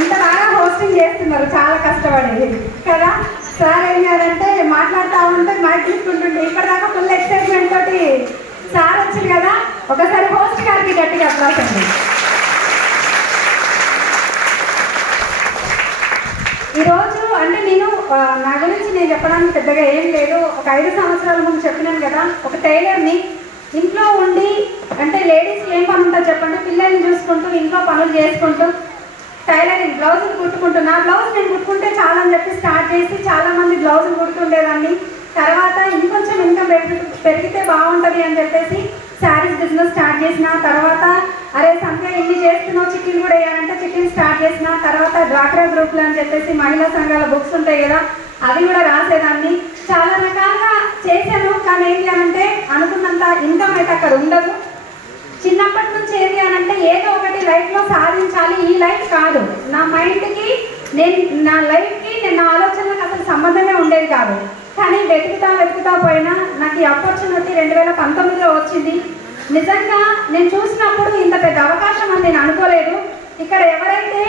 ఇంత బాగా హోస్టింగ్ చేస్తున్నారు, చాలా కష్టపడి కదా. సార్ ఏం చేయాలంటే మాట్లాడుతూ ఉంటే మైక్ తీసుకుంటుంటే ఇప్పటిదాకా ఫుల్ ఎక్సైట్మెంట్ తోటి సార్ వచ్చింది కదా. ఒకసారి హోస్ట్ గారికి గట్టిగా అప్లాస్ అండి. ఈరోజు అంటే నేను నా గురించి నేను చెప్పడానికి పెద్దగా ఏం లేదు. ఒక 5 సంవత్సరాల ముందు చెప్పినాను కదా, ఒక టైలర్ని. ఇంట్లో ఉండి అంటే లేడీస్కి ఏం పని ఉంటుందో చెప్పండి, పిల్లల్ని చూసుకుంటూ ఇంట్లో పనులు చేసుకుంటూ టైలరింగ్ బ్లౌజులు కుట్టుకుంటున్నా. బ్లౌజ్ నేను కుట్టుకుంటే చాలా అని చెప్పి స్టార్ట్ చేసి చాలామంది బ్లౌజులు కుట్టుకుండేదాన్ని. తర్వాత ఇంకొంచెం ఇన్కమ్ పెరిగితే బాగుంటుంది అని చెప్పేసి శారీస్ బిజినెస్ స్టార్ట్ చేసిన. తర్వాత అరే సంఖ్య ఎన్ని చేస్తున్నావు, చిట్టీలు కూడా వేయాలంటే చిట్టీలు స్టార్ట్ చేసిన. తర్వాత డ్వాక్రా గ్రూప్లు అని చెప్పేసి మహిళా సంఘాల బుక్స్ ఉంటాయి కదా, అవి కూడా రాసేదాన్ని. చాలా రకాలుగా చేశాను. కానీ ఏంటి అనంటే అనుకున్నంత ఇన్కమ్ అయితే అక్కడ ఉండదు. చిన్నప్పటి నుంచి ఏంటి అనంటే ఏదో ఒకటి లైఫ్లో సాధించాలి, ఈ లైఫ్ కాదు. నా మైండ్కి నా లైఫ్కి నా ఆలోచనలకు అసలు సంబంధమే ఉండేది కాదు. కానీ వెతుకుతా పోయినా నాకు ఈ ఆపర్చునిటీ 2019లో వచ్చింది. నిజంగా నేను చూసినప్పుడు ఇంత పెద్ద అవకాశం అని నేను అనుకోలేదు. ఇక్కడ ఎవరైతే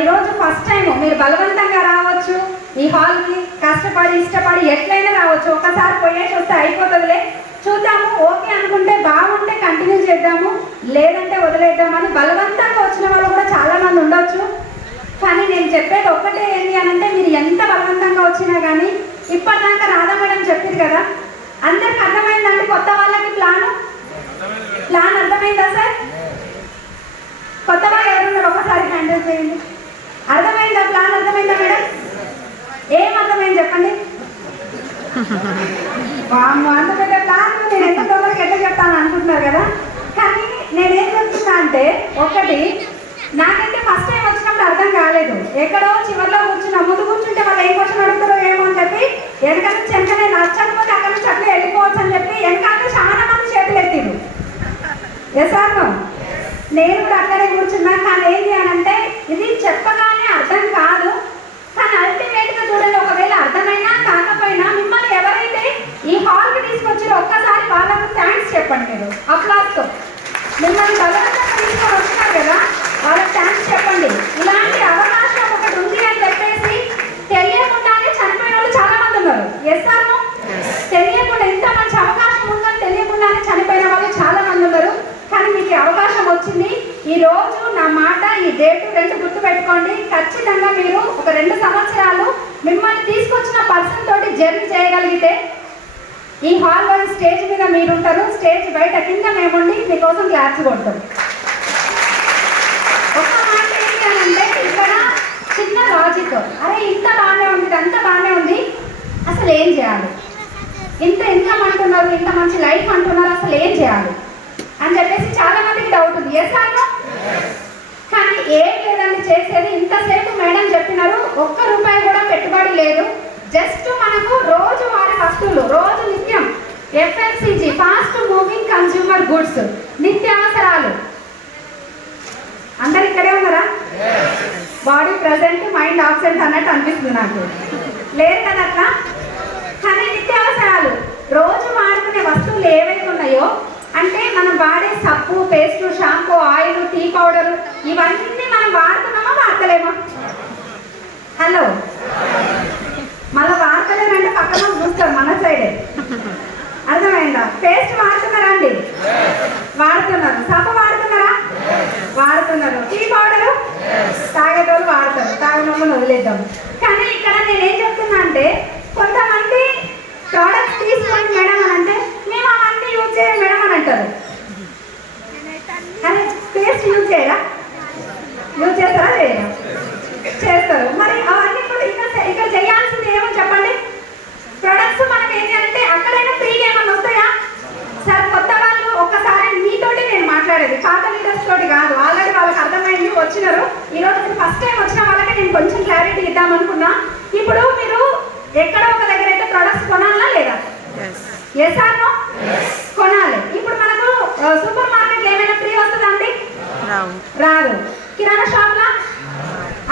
ఈరోజు ఫస్ట్ టైం మీరు బలవంతంగా రావచ్చు ఈ హాల్కి, కష్టపడి ఇష్టపడి ఎట్లయినా రావచ్చు. ఒకసారి పోయేసి వస్తే అయిపోతుందిలే, చూద్దాము, ఓకే అనుకుంటే బాగుంటే కంటిన్యూ చేద్దాము, లేదంటే వదిలేద్దామని బలవంతంగా వచ్చిన వాళ్ళు కూడా చాలామంది ఉండొచ్చు. కానీ నేను చెప్పేది ఒక్కటే ఏంటి అనంటే మీరు ఎంత బలవంతంగా వచ్చినా కానీ ఇప్పటిదాకా రాధా మేడం చెప్పింది కదా, అందరికి అర్థమైందండి. కొత్త వాళ్ళకి ప్లాన్ అర్థమైందా సార్? కొత్త వాళ్ళు ఎవరున్నారు ఒకసారి హ్యాండిల్ చేయండి. అర్థమైందా ప్లాన్? అర్థమైందా మేడం? ఏం అర్థమైంది చెప్పండి. అంత పెద్ద ప్లాన్ నేను ఎంత తొందరగా ఎట్లా చెప్తాను అనుకుంటున్నారు కదా. కానీ నేనేం చెప్తున్నా అంటే ఒకటి, నాకైతే ఫస్ట్ టైం వచ్చినప్పుడు అర్థం కాలేదు. ఎక్కడో చివరిలో కూర్చున్నా, ముందు కూర్చుంటే వాళ్ళు ఏం క్వశ్చన్ అడుగుతారో ఏమో అని చెప్పి వెనక నుంచి వెనకనే నచ్చకపోతే అక్కడ నుంచి అట్లా వెళ్ళిపోవచ్చు అని చెప్పి వెనకాల చాలా మంది చేతులు ఎత్తిరు. Yes or no? నేను కూడా అక్కడే కూర్చున్నా. కానీ ఏంటి అనంటే ఇది చెప్పగానే అర్థం కాదు. కానీ అల్టిమేట్గా చూడండి, ఒకవేళ అర్థమైనా కాకపోయినా మిమ్మల్ని ఎవరైతే ఈ హాల్కి తీసుకొచ్చారో ఒక్కసారి వాళ్ళకు థ్యాంక్స్ చెప్పండి. మీరు అప్లాస్తో మిమ్మల్ని బలవంతంగా తీసుకొని వచ్చినారు కదా, వాళ్ళకి థ్యాంక్స్ చెప్పండి. ఇలాంటి అవకాశం ఒకటి ఉంది అని చెప్పేసి తెలియకుండానే చనిపోయిన వాళ్ళు చాలా మంది ఉన్నారు. Yes or no? తెలియకుండా ఎంత మంచి అవకాశం ఉందని తెలియకుండానే చనిపోయిన వాళ్ళు చాలా మంది ఉన్నారు. కానీ మీకు అవకాశం వచ్చింది. ఈ రోజు నా మాట, ఈ డేటు 2 గుర్తు పెట్టుకోండి. ఖచ్చితంగా మీరు ఒక 2 సంవత్సరాలు మిమ్మల్ని తీసుకొచ్చిన పర్సన్ తోటి జర్నీ చేయగలిగితే ఈ హాల్లో స్టేజ్ మీద మీరుంటారు, స్టేజ్ బయట కింద మేముండి మీకోసం క్లాప్స్ కొడతాం. ఒక మాట ఏంటి అంటే ఇక్కడ చిన్న లాజిక్, అరే ఇంత బాగానే ఉంది, ఇదంతా బాగానే ఉంది, అసలు ఏం చేయాలి? ఇంత ఇన్కమ్ అంటున్నారు, ఇంత మంచి లైఫ్ అంటున్నారు, అసలు ఏం చేయాలి అని చెప్పేసి చాలా మందికి డౌట్ ఉంది. Yes or no? కానీ ఏం లేదండి చేసేది. ఇంతసేపు మేడం చెప్పినారు, ₹1 కూడా పెట్టుబడి లేదు. జస్ట్ మనకు రోజు వాడే వస్తువులు, రోజు నిత్యం FMCG fast moving consumer goods, నిత్యావసరాలు. అందరు ఇక్కడే ఉన్నారా? బాడీ ప్రజెంట్, మైండ్ ఆబ్సెంట్ అన్నట్టు అనిపిస్తుంది నాకు. లేదు కదా అట్లా? కానీ నిత్యావసరాలు, రోజు వాడుకునే వస్తువులు ఏవైతే ఉన్నాయో అంటే మనం వాడే సబ్బు, paste, shampoo, oil, tea powder, ఇవన్నీ మనం వాడుతున్నామా వాడతలేమా? హలో, మళ్ళీ వాడతలేనంటే పక్కన చూస్తారు మన సైడే. అర్థమైందా? పేస్ట్ వాడుతున్నారా అండి? వాడుతున్నారు. సబ్బు వాడుతున్నారా? వాడుతున్నారు. టీ పౌడరు తాగేటోళ్ళు వాడతారు, తాగినోళ్ళని వదిలేద్దాం. కానీ ఇక్కడ నేనేం చెప్తున్నా అంటే కొంతమంది ప్రోడక్ట్స్ తీసుకోండి మేడం అని అంటే మేము అవన్నీ యూజ్ చేయం మేడం అని అంటారు. కానీ పేస్ట్ యూజ్ చేయరా? యూజ్ చేస్తారా? చేయరా? చేస్తారు. మరి అవన్నీ కూడా ఇక్కడ చేయాల్సింది ఏమో చెప్పండి. ప్రొడక్ట్స్ మనకి ఏంటి అంటే అక్కడైనా ఫ్రీగా ఏమన్నా వస్తాయా సార్? కొత్త వాళ్ళు ఒక్కసారి మీతోటి నేను మాట్లాడేది, పాత లీడర్స్ తోటి కాదు. ఆల్రెడీ వాళ్ళకి అర్థమైంది, వచ్చినారు. ఈరోజు మీరు ఫస్ట్ టైం వచ్చిన వాళ్ళకి నేను కొంచెం క్లారిటీ ఇద్దామనుకున్నా. ఇప్పుడు మీరు ఎక్కడో ఒక దగ్గర అయితే ప్రొడక్ట్స్ కొనాలా లేదా? Yes or no? కొనాలి. ఇప్పుడు మనకు సూపర్ మార్కెట్లో ఏమైనా ఫ్రీ వస్తుందండి? రాదు. కిరాణా షాప్లా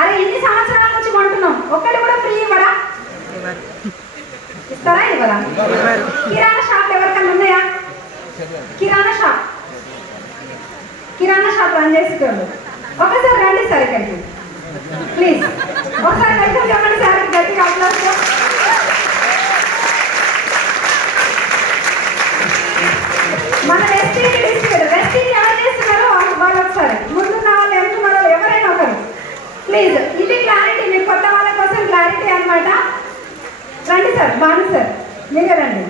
అరే ఇన్ని సంవత్సరాల నుంచి కొంటున్నాం, ఒక్కటి కూడా ఫ్రీ ఇవ్వరా? ఇస్తారా? ఇవ్వరా? కిరాణా షాప్ ఎవరికన్నా ఉన్నాయా? కిరాణా షాప్ రన్ చేసేటోళ్ళు ఒకసారి రండి సార్ ఇక్కడికి. సార్ బాను సార్ మీరే రండి.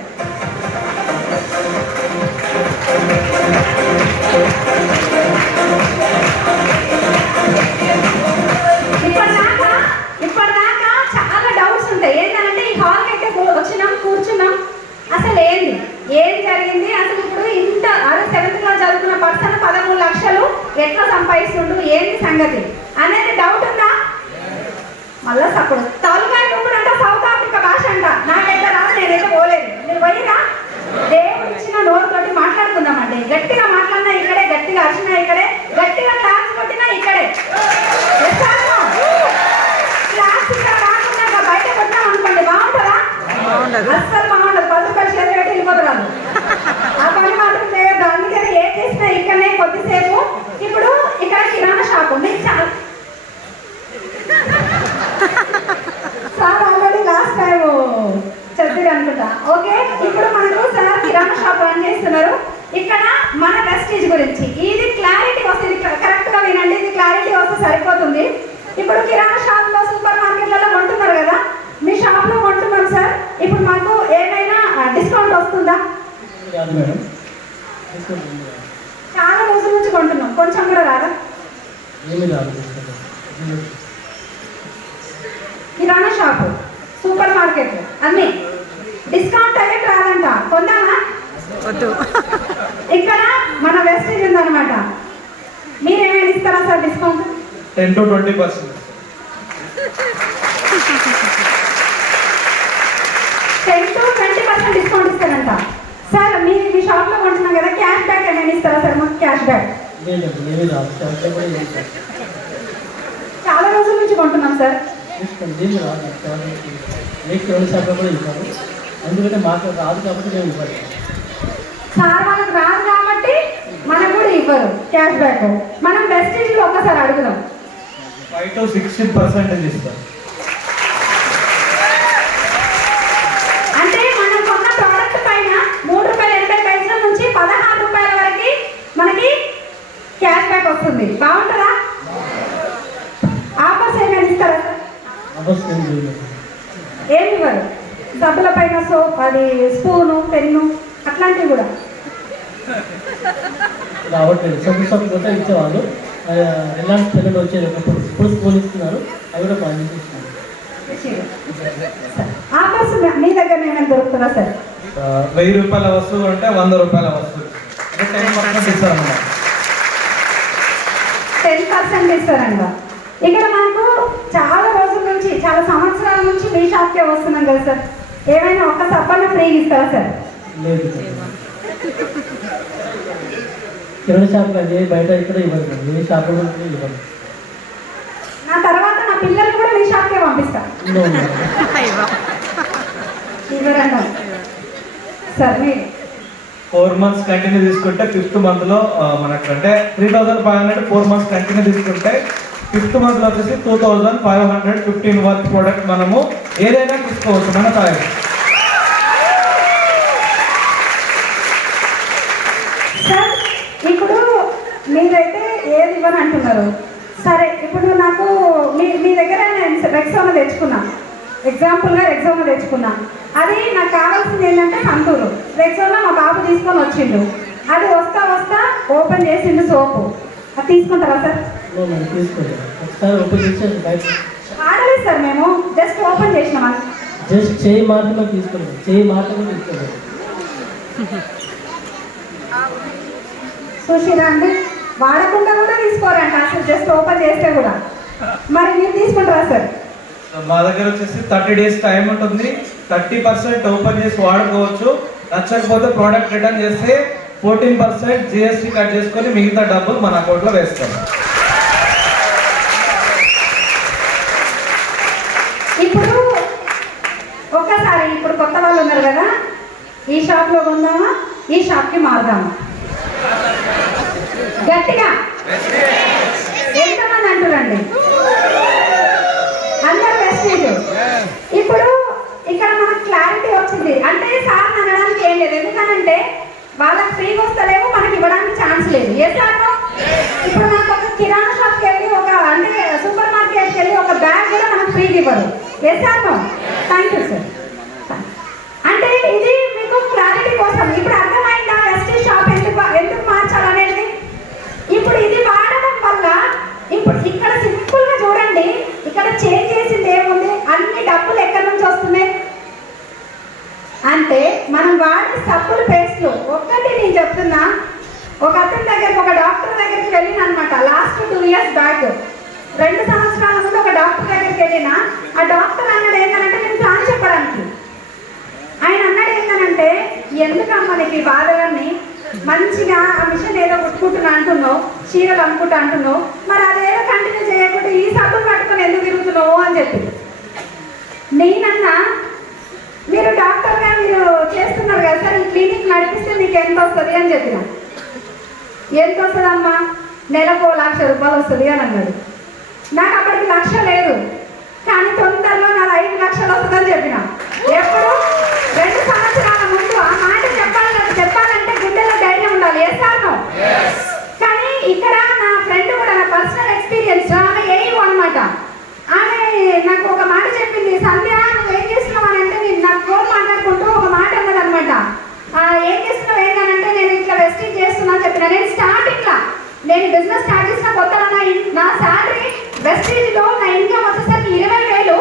ఇప్పటిదాకా చాలా డౌట్స్ ఉంటాయి. ఏంటంటే ఈ హాల్కి అయితే వచ్చినాం, కూర్చున్నాం, అసలు ఏం జరిగింది, అసలు ఇప్పుడు ఇంత అదే 7th క్లాస్ చదువుకున్న పర్సన్ 13 లక్షలు ఎట్లా సంపాదిస్తుండు, ఏంటి సంగతి అనేది డౌట్ ఉందా? మళ్ళా అప్పుడు తలుగాయ ఇప్పుడు అంట సౌత్ ఆఫ్రికా భాష అంట. నాకైతే రాదు, నేనైతే పోలేదు. మీరు పోయినా దేవుడు ఇచ్చిన నోరుతోటి మాట్లాడుకుందామండి. గట్టిగా మాట్లాడినా ఇక్కడే, గట్టిగా అరిచినా ఇక్కడే, గట్టిగా క్లాస్ కొట్టినా ఇక్కడే. క్లాస్ రాకుండా బయట కొట్టినాం అనుకోండి, బాగుంటుందా? అస్సలు బాగుండదు. 10 రూపాయలు చేతి పెట్టి వెళ్ళిపోతున్నారు. ఆ పని మాత్రం చేయొద్దు. అందుకని ఏం చేసినా ఇక్కడనే కొద్దిసేపు. ఇప్పుడు ఇక్కడ కిరాణా షాపు మీకు చాలా సార్ ఆల్రెడీ లాస్ట్ టైం చెప్పారు అనుకుంటా. ఓకే, ఇప్పుడు మనకు సార్ కిరాణా షాప్ రన్ చేస్తున్నారు. ఇక్కడ మన వెస్టేజ్ గురించి ఇది క్లారిటీ వస్తుంది. కరెక్ట్గా వినండి, ఇది క్లారిటీ వస్తే సరిపోతుంది. ఇప్పుడు కిరాణా షాప్లో, సూపర్ మార్కెట్లలో కొంటున్నారు కదా, మీ షాప్లో కొంటున్నాం సార్. ఇప్పుడు మాకు ఏమైనా డిస్కౌంట్ వస్తుందా? చాలా రోజుల నుంచి కొంటున్నాం, కొంచెం కూడా రాదా? కిరాణా షాపు, సూపర్ మార్కెట్ అన్ని డిస్కౌంట్ అయ్యే రాదంట. కొందామా? ఇక్కడ మన వెస్టేజ్ ఉందన్నమాట. మీరేమైనా ఇస్తారా sir discount? 10 to 20%. 10 to 20% discount ఇస్తారంట. సార్ మీ షాప్లో కొంటున్నాం కదా, క్యాష్ బ్యాక్ ఏమైనా ఇస్తారా సార్? మాకు క్యాష్ బ్యాక్ చాలా రోజుల నుంచి కొంటున్నాం సార్. అందుకంటే మాకు రాదు కాబట్టి మేము ఇవ్వాలి. సార్ వాళ్ళకి రాదు కాబట్టి మనకు కూడా ఇవ్వరు క్యాష్ బ్యాక్. మనం వెస్టేజ్లో ఒక్కసారి అడుగుదాం. 5 to 16% ఇస్తారు. అంటే మనం కొన్న ప్రోడక్ట్ పైన ₹3.80 నుంచి ₹16 వరకు మనకి క్యాష్ బ్యాక్ వస్తుంది. బాగుంటుందా? ఆఫర్స్ ఏమైనా ఇస్తారా సార్? ఏమి ఇవ్వరు. సబ్బుల పైన సోప్, అది స్పూను, పెన్ను అట్లాంటివి కూడా రావట్లేదు. సబ్బు కూడా ఇచ్చేవాళ్ళు. రిలయన్స్ పిల్లలు వచ్చేది ఇప్పుడు స్కూల్ ఇస్తున్నారు, అవి కూడా బాగా ఇస్తున్నారు. ఆఫర్స్ మీ దగ్గర ఏమైనా దొరుకుతుందా సార్? ₹1000 వస్తువు అంటే ₹100 వస్తువు 10% ఇస్తారన్నమాట. 10% ఇస్తారంట. ఇక్కడ మనకు చాలా రోజుల నుంచి, చాలా సంవత్సరాల నుంచి మీ షాప్కే వస్తున్నాం కదా సార్. ఏమైనా ఒక్క సబ్బన్న ఫ్రీగా ఇస్తారా సార్? లేదు, కిరాణా షాప్ అది బయట ఇక్కడ ఇవ్వదు, మీ షాప్లో ఇవ్వదు. నా తర్వాత నా పిల్లలు కూడా మీ షాప్కే పంపిస్తా. ఇవ్వరంట సార్. మీరు 4 months కంటిన్యూ తీసుకుంటే 5th month లో మనకంటే 3500 4 months కంటిన్యూ తీసుకుంటే 5th month లో వచ్చేసి 2515 వర్త్ ప్రోడక్ట్ మనము ఏదైనా తీసుకోవచ్చు మన ఛాయిస్. సార్ ఇప్పుడు మీరైతే ఏది ఇవ్వని అంటున్నారు. సరే, ఇప్పుడు నాకు మీ దగ్గర నేను రెక్సోనా తెచ్చుకున్నా, ఎగ్జాంపుల్గా రెక్సోనా తెచ్చుకున్నా. అది నాకు కావాల్సింది ఏంటంటే సంతూరు రెక్సోనా మా బాబు తీసుకొని వచ్చిండు. అది వస్తా ఓపెన్ చేసిండు సోపు. అది తీసుకుంటారా సార్? వాడలేదు సార్, మేము జస్ట్ ఓపెన్ చేసినామా? జస్ట్ చేయి మాత్రమే తీసుకోలేదు, చేయి మాత్రమే తీసుకోలేదు. చూసిరా అండి, వాడకుండా కూడా తీసుకోరంట అసలు, జస్ట్ ఓపెన్ చేస్తే కూడా. మరి మీరు తీసుకుంటారా సార్? మా దగ్గర వచ్చేసి 30 days టైం ఉంటుంది. 30% ఓపెన్ చేసి వాడుకోవచ్చు. నచ్చకపోతే ప్రోడక్ట్ రిటర్న్ చేస్తే 14% GST కట్ చేసుకొని మిగతా డబ్బులు మన అకౌంట్లో వేస్తాం. ఇప్పుడు ఒక్కసారి ఇప్పుడు కొత్త వాళ్ళు ఉన్నారు కదా, ఈ షాప్లో కొందామా, ఈ షాప్కి మారుదామా? గట్టిగా ఎంతమంది అంటురండి? అందరు వెస్టేజ్. ఇప్పుడు ఇక్కడ మనకు క్లారిటీ వచ్చింది. అంటే సార్ అనడానికి ఏం లేదు, ఎందుకనంటే వాళ్ళకి ఫ్రీగా వస్తలేమో మనకి ఇవ్వడానికి ఛాన్స్ లేదు. ఏ సార్ ఇప్పుడు నాకు ఒక కిరాణా షాప్కి వెళ్ళి అంటే సూపర్ మార్కెట్కి వెళ్ళి ఒక బ్యాగ్ కూడా మనకు ఫ్రీగా ఇవ్వరు. ఏ సార్? Thank you sir. చూడండి ఇక్కడ చేంజ్ చేసింది ఏముంది, అన్ని డబ్బులు ఎక్కడి నుంచి వస్తున్నాయి అంటే మనం వాడే సబ్బులు పేస్ట్లు. ఒక్కటి నేను చెప్తున్నా, ఒక అతని దగ్గరికి ఒక డాక్టర్ దగ్గరికి వెళ్ళిన అనమాట లాస్ట్ 2 years బ్యాక్. 2 సంవత్సరాల ముందు ఒక డాక్టర్ దగ్గరికి వెళ్ళిన. ఆ డాక్టర్ అన్నాడు ఏంటంటే నేను ప్లాన్ చెప్పడానికి. ఆయన అన్నాడు ఏంటంటే ఎందుకమ్మా నీకు ఈ బాధలన్నీ, మంచిగా ఆ మిషన్ ఏదో కుట్టుకుంటున్నా అంటున్నావు, చీరలు అమ్ముకుంటా అంటున్నావు, మరి అదేదో కంటిన్యూ చేయకుండా ఈ సబ్బులు పట్టుకొని ఎందుకు తిరుగుతున్నావు అని చెప్పి. నేనన్నా మీరు డాక్టర్గా మీరు చేస్తున్నారు కదా సార్, ఈ క్లినిక్ నడిపిస్తే మీకు ఎంత వస్తుంది అని చెప్పిన. ఎంత వస్తుందమ్మా, నెలకు 1,00,000 రూపాయలు వస్తుంది అని అన్నాడు. నాకు అప్పటికి 1,00,000 లేదు, కానీ తొందరలో నాకు 5 లక్షలు వస్తుందని చెప్పిన. ఎప్పుడు 2 సంవత్సరాల ముందు ఆ మాట చెప్పాలంటే గుండెలో ధైర్యం ఉండాలి. ఏ సార్ను కానీ ఇక్కడ నా ఫ్రెండ్ కూడా నా పర్సనల్ ఎక్స్పీరియన్స్, ఆమె ఏయు అనమాట. ఆమె నాకు ఒక మాట చెప్పింది, సంధ్య నువ్వు ఏం చేస్తున్నావు అని అంటే నేను నాకు ఫోన్ మాట్లాడుకుంటూ ఒక మాట అన్నది అనమాట. ఏం చేస్తున్నావు ఏంటంటే నేను ఇట్లా వెస్టింగ్ చేస్తున్నా అని చెప్పిన. నేను స్టార్టింగ్లో నేను బిజినెస్ స్టార్ట్ చేసిన కొత్తలో నా శాలరీ వెస్టేజ్లో నా ఇన్కమ్ వచ్చేసరికి 20,000.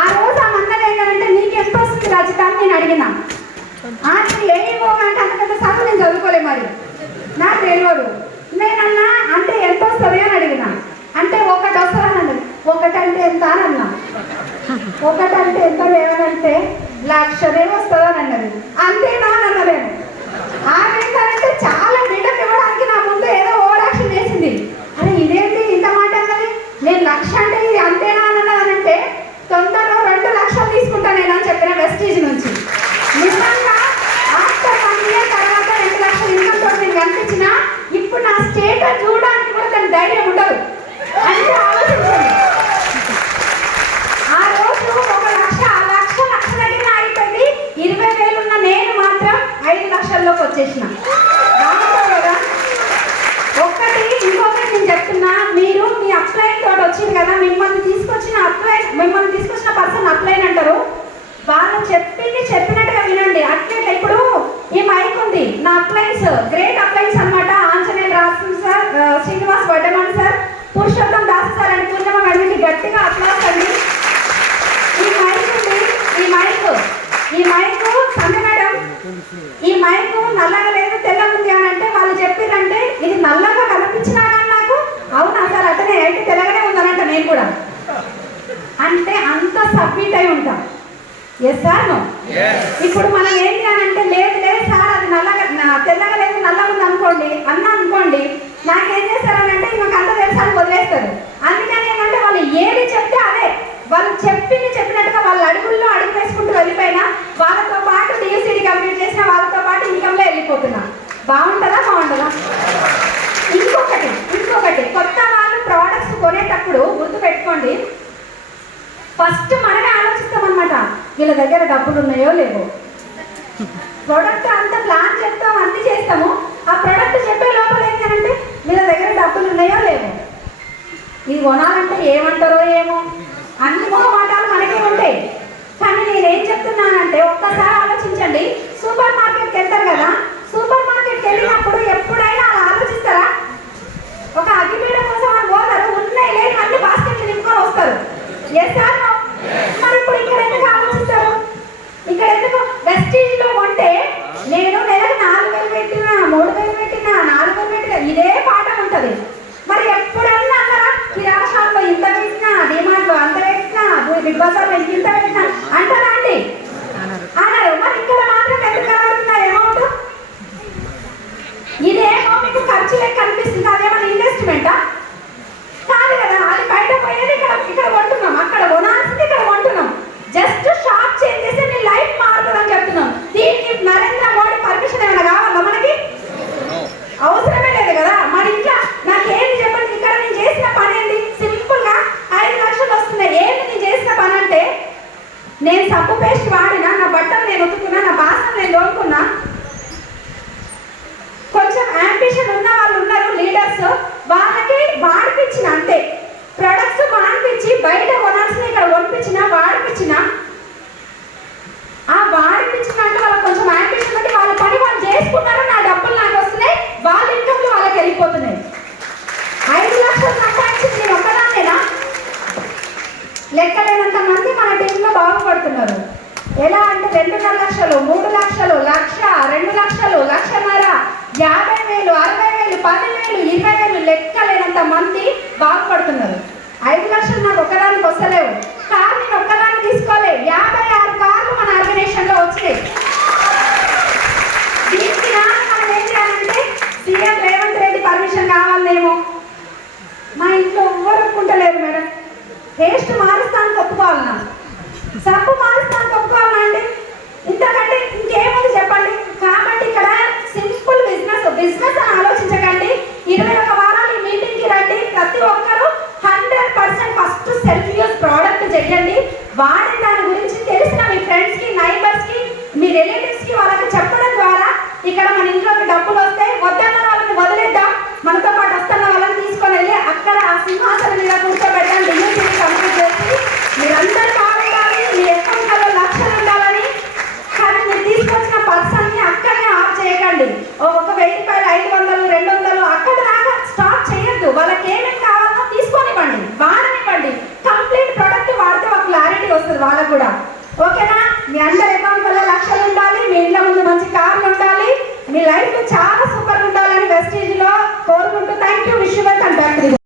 ఆ రోజు ఆ మందలు ఏంటంటే నీకు ఎంత వస్తుంది రచిత అని నేను అడిగిన. ఏమోమంటే అంత పెద్ద చదువు నేను చదువుకోలే, మరి నాకు తెలియదు. నేనన్నా అంటే ఎంత వస్తుంది అని అడిగిన. అంటే 1 వస్తుందని అన్నది. 1 అంటే ఎంత అని అన్నా. 1 అంటే ఎంత లేవనంటే 1,00,000 వస్తుందని అన్నది. అంతేనా అని అన్నదేను. ఆమె ఏంటంటే చాలా బిడ్డకు ఇవ్వడానికి నా ముందు ఏదో ఓవర్ యాక్షన్ చేసింది. అరే ఇదేంటి ఇంత మాట అన్నది, నేను 1,00,000 అంటే ఇది అంతేనా అన్నదానంటే తొందరలో 2 లక్షలు తీసుకుంటా నేను అని చెప్పిన వెస్టీజ్ నుంచి. నిజంగా ఆఫ్టర్ 1 year తర్వాత 2 లక్షల ఇన్కమ్ తోటి నేను కనిపించిన. ఇప్పుడు నా స్టేటస్ చూడడానికి కూడా దాని ధైర్యం ఉండదు అంటే ఆలోచించండి. ఆ రోజు 1 లక్ష, ఆ లక్ష దగ్గర అయిపోయింది. 20,000 ఉన్న నేను మాత్రం 5 లక్షల్లోకి వచ్చేసిన. కదా ఒక్కటి ఇంకొకటి నేను చెప్తున్నా, మీరు మీ అప్లైన్ తోటి వచ్చింది కదా, మిమ్మల్ని తీసుకొచ్చిన పర్సన్ అప్లైన్ అంటారు. వాళ్ళు చెప్పినట్టుగా వినండి. అట్లే ఇప్పుడు ఈ మైక్ ఉంది, నా అప్లైన్స్ గ్రేట్ అప్లైన్స్ అనమాట. Anjaneya Rasu sir, Srinivas Vaddaman sir, Purushottam Das sir అని పూర్ణిమ మేడంకి గట్టిగా అప్లాస్ అండి. ఈ మైక్ ఉంది, ఈ మైక్ సంధ్య మేడం, ఈ మైక్ నల్లగా లేదు తెల్లగా ఉంది అని అంటే వాళ్ళు చెప్పారంటే ఇది నల్లగా కనిపించినా కానీ నాకు అవునా సార్ అతనే అయితే తెల్లగానే ఉందనంట. నేను కూడా అంటే అంత సబ్మిట్ అయి ఉంటాం. Yes or no. ఇప్పుడు మనం ఏంటి అని అంటే లేదు సార్ అది తెల్లగా లేదు నల్లగా ఉంది అనుకోండి అనుకోండి, నాకేం చేస్తారనంటే మాకు అంత తెలుసా అని వదిలేస్తారు. అందుకని ఏంటంటే వాళ్ళు ఏది చెప్తే అదే, వాళ్ళు చెప్పినట్టుగా వాళ్ళ అడుగుల్లో అడుగు వేసుకుంటూ వెళ్ళిపోయినా వాళ్ళతో పాటు డిఎస్సీడీ కంప్లీట్ చేసిన వాళ్ళతో పాటు ఇన్కంలో వెళ్ళిపోతున్నా. బాగుంటుందా? ఇంకొకటి కొత్త వాళ్ళు ప్రోడక్ట్స్ కొనేటప్పుడు గుర్తు పెట్టుకోండి, ఫస్ట్ మనమే ఆలోచిస్తాం అనమాట, వీళ్ళ దగ్గర డబ్బులు ఉన్నాయో లేవో. ప్రోడక్ట్ అంత ప్లాన్ చెప్తాం, అన్ని చేస్తాము. ఆ ప్రోడక్ట్ చెప్పే లోపల ఏంటంటే వీళ్ళ దగ్గర డబ్బులు ఉన్నాయో లేవో. ఇది కొనాలంటే ఏమంటారో ఏమో అన్ని మొహమాటాలు మనకే ఉంటాయి. కానీ నేనేం చెప్తున్నానంటే ఒక్కసారి ఆలోచించండి. సూపర్ మార్కెట్కి వెళ్తారు కదా, సూపర్ మార్కెట్కి వెళ్ళినప్పుడు ఎప్పుడైనా అలా ఆలోచిస్తారా? ఒక అగ్గిపీడ కోసం అని పోతారు, ఉన్నాయి లేని అన్ని బాస్కెట్లు నింపుకొని వస్తారు. Yes or no. మరి ఇప్పుడు ఇక్కడ ఎందుకు ఆలోచిస్తారు? ఇక్కడ ఎందుకు వెస్టీజ్లో కొంటే నేను నెలకు 4,000 పెట్టినా, 3,000 పెట్టినా, 4,000 పెట్టినా ఇదే పాఠం ఉంటుంది. మరి ఎప్పుడన్నా అన్నారా కిరాణా షాప్లో ఇంత పెట్టినా, డిమార్ట్లో అంత పెట్టినా, బిగ్ బజార్లో ఇంత పెట్టినా అంటారా అండి? అన్నారు. మరి ఇక్కడ మాత్రం ఎంత కనబడుతున్నారు అమౌంట్? ఇదేమో మీకు ఖర్చు లెక్క కనిపిస్తుంది, అదేమన్నా ఇన్వెస్ట్మెంటా? లెక్కలేనంత మంది మన టీంలో బాగుపడుతున్నారు. ఎలా అంటే 2.5 లక్షలు, 3 లక్షలు, 1,00,000, 2 లక్షలు, 1,50,000, 50,000, 60,000, 10,000, 20,000 లెక్కలేనంత మంది బాగుపడుతున్నారు. 5 లక్షలు నాకు ఒక్కదానికి వస్తలేవు. కార్ నేను ఒక్కదాన్ని తీసుకోలే, 56 కార్లు మన ఆర్గనైజేషన్లో వచ్చినాయి. దీనికి మనం ఏం చేయాలంటే సీఎం రేవంత్ రెడ్డి పర్మిషన్ కావాలేమో. మా ఇంట్లో ఎవ్వరు ఒప్పుకుంటలేరు మేడం. టేస్ట్ మారుస్తానికి ఒప్పుకోవాలన్నా, సబ్బు మారుస్తానికి ఒప్పుకోవాలన్నా అండి. ఇంతకంటే ఇంకేముంది చెప్పండి. కాబట్టి ఇక్కడ సింపుల్ బిజినెస్ అని ఆలోచించకండి. 21 వారాలు ఈ మీటింగ్కి రండి. ప్రతి ఒక్కరూ 100% ఫస్ట్ సెల్ఫ్ యూజ్ ప్రోడక్ట్ చేయండి. వాడి దాని గురించి తెలిసిన మీ ఫ్రెండ్స్కి, నైబర్స్కి, మీ రిలేటివ్స్కి వాళ్ళకి చెప్పడం ద్వారా ఇక్కడ మన ఇంట్లోకి డబ్బులు వస్తాయి. వద్దన్న వాళ్ళని వదిలేద్దాం, మనతో పాటు వస్తున్న వాళ్ళని తీసుకొని వెళ్ళి అక్కడ ఆ సింహాసనం మీద కూర్చొని